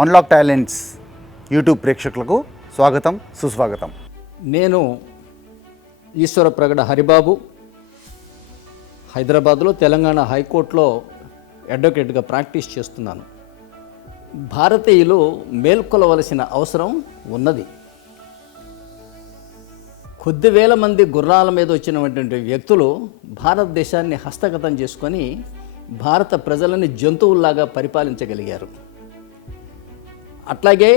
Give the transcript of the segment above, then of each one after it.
Unlock talents YouTube ప్రేక్షకులకు స్వాగతం, సుస్వాగతం. నేను ఈశ్వర ప్రగడ హరిబాబు, హైదరాబాద్లో తెలంగాణ హైకోర్టులో అడ్వకేట్గా ప్రాక్టీస్ చేస్తున్నాను. భారతీయులు మేల్కొలవలసిన అవసరం ఉన్నది. కొద్ది వేల మంది గుర్రాల మీద వచ్చినటువంటి వ్యక్తులు భారతదేశాన్ని హస్తగతం చేసుకొని భారత ప్రజలని జంతువుల్లాగా పరిపాలించగలిగారు. అట్లాగే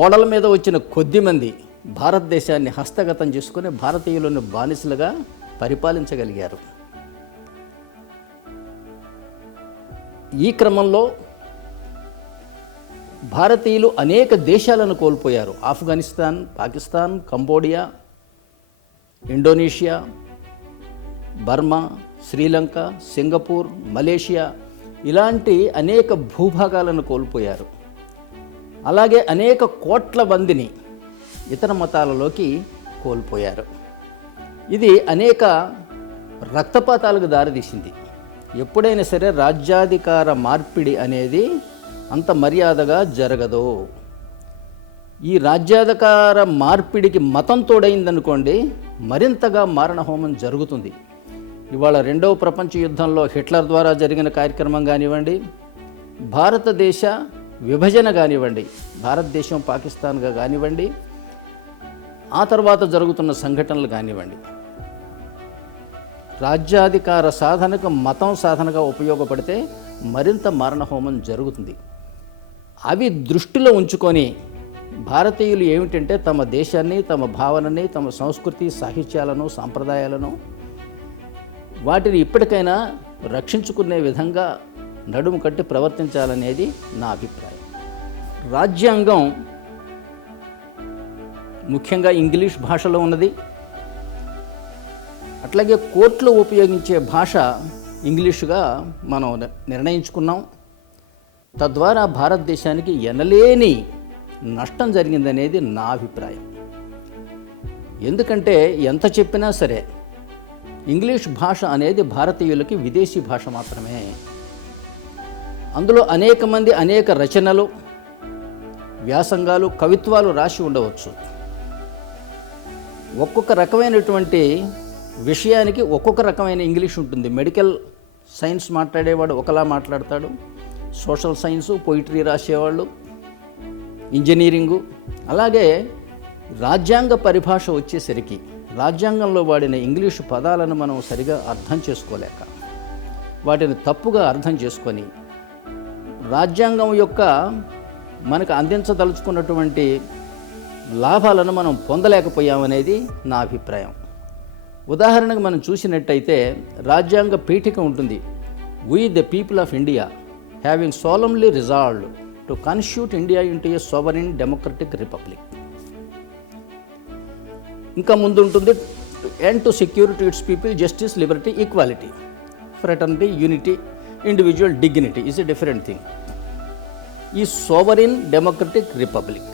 ఓడల మీద వచ్చిన కొద్ది మంది భారతదేశాన్ని హస్తగతం చేసుకొని భారతీయులను బానిసలుగా పరిపాలించగలిగారు. ఈ క్రమంలో భారతీయులు అనేక దేశాలను కోల్పోయారు. Afghanistan, Pakistan, Cambodia, Indonesia, Burma, Sri Lanka, Singapore, Malaysia ఇలాంటి అనేక భూభాగాలను కోల్పోయారు. అలాగే అనేక కోట్ల మందిని ఇతర మతాలలోకి కోల్పోయారు. ఇది అనేక రక్తపాతాలకు దారితీసింది. ఎప్పుడైనా సరే రాజ్యాధికార మార్పిడి అనేది అంత మర్యాదగా జరగదు. ఈ రాజ్యాధికార మార్పిడికి మతం తోడైందనుకోండి, మరింతగా మారణహోమం జరుగుతుంది. ఇవాళ రెండవ ప్రపంచ యుద్ధంలో హిట్లర్ ద్వారా జరిగిన కార్యక్రమం కానివ్వండి, భారతదేశ విభజన కానివ్వండి, భారతదేశం పాకిస్తాన్గా కానివ్వండి, ఆ తర్వాత జరుగుతున్న సంఘటనలు కానివ్వండి, రాజ్యాధికార సాధనకు మతం సాధనగా ఉపయోగపడితే మరింత మారణహోమం జరుగుతుంది. అవి దృష్టిలో ఉంచుకొని భారతీయులు ఏమిటంటే తమ దేశాన్ని, తమ భావనని, తమ సంస్కృతి, సాహిత్యాలను, సాంప్రదాయాలను వాటిని ఇప్పటికైనా రక్షించుకునే విధంగా నడుము కట్టి ప్రవర్తించాలనేది నా అభిప్రాయం. రాజ్యాంగం ముఖ్యంగా ఇంగ్లీష్ భాషలో ఉన్నది. అట్లాగే కోర్టులో ఉపయోగించే భాష ఇంగ్లీషుగా మనం నిర్ణయించుకున్నాం. తద్వారా భారతదేశానికి ఎనలేని నష్టం జరిగిందనేది నా అభిప్రాయం. ఎందుకంటే ఎంత చెప్పినా సరే ఇంగ్లీష్ భాష అనేది భారతీయులకి విదేశీ భాష మాత్రమే. అందులో అనేక మంది అనేక రచనలు, వ్యాసంగాలు, కవిత్వాలు రాసి ఉండవచ్చు. ఒక్కొక్క రకమైనటువంటి విషయానికి ఒక్కొక్క రకమైన ఇంగ్లీష్ ఉంటుంది. మెడికల్ సైన్స్ మాట్లాడేవాడు ఒకలా మాట్లాడతాడు, సోషల్ సైన్సు, పొయిటరీ రాసేవాళ్ళు, ఇంజనీరింగు. అలాగే రాజ్యాంగ పరిభాష వచ్చేసరికి రాజ్యాంగంలో వాడిన ఇంగ్లీషు పదాలను మనం సరిగా అర్థం చేసుకోలేక వాటిని తప్పుగా అర్థం చేసుకొని రాజ్యాంగం యొక్క మనకు అందించదలుచుకున్నటువంటి లాభాలను మనం పొందలేకపోయామనేది నా అభిప్రాయం. ఉదాహరణకు మనం చూసినట్టయితే రాజ్యాంగ పీఠిక ఉంటుంది. We the people of India having solemnly resolved to constitute India into A sovereign democratic republic. ఇంకా ముందు ఉంటుంది and to secure to it's people justice, Liberty, equality, fraternity, unity, individual dignity is a different thing. ఈ sovereign democratic republic,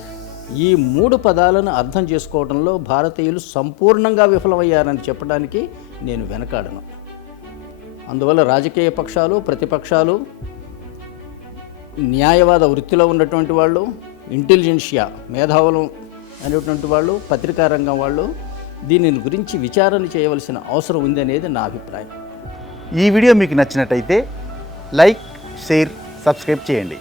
ఈ మూడు పదాలను అర్థం చేసుకోవడంలో భారతీయులు సంపూర్ణంగా విఫలమయ్యారని చెప్పడానికి నేను వెనకాడను. అందువల్ల రాజకీయ పక్షాలు, ప్రతిపక్షాలు, న్యాయవాద వృత్తిలో ఉన్నటువంటి వాళ్ళు, ఇంటెలిజెన్షియా మేధావులు అనేటువంటి వాళ్ళు, పత్రికా రంగం వాళ్ళు దీని గురించి విచారణ చేయవలసిన అవసరం ఉంది అనేది నా అభిప్రాయం. ఈ వీడియో మీకు నచ్చినట్టయితే లైక్, షేర్, సబ్స్క్రైబ్ చేయండి.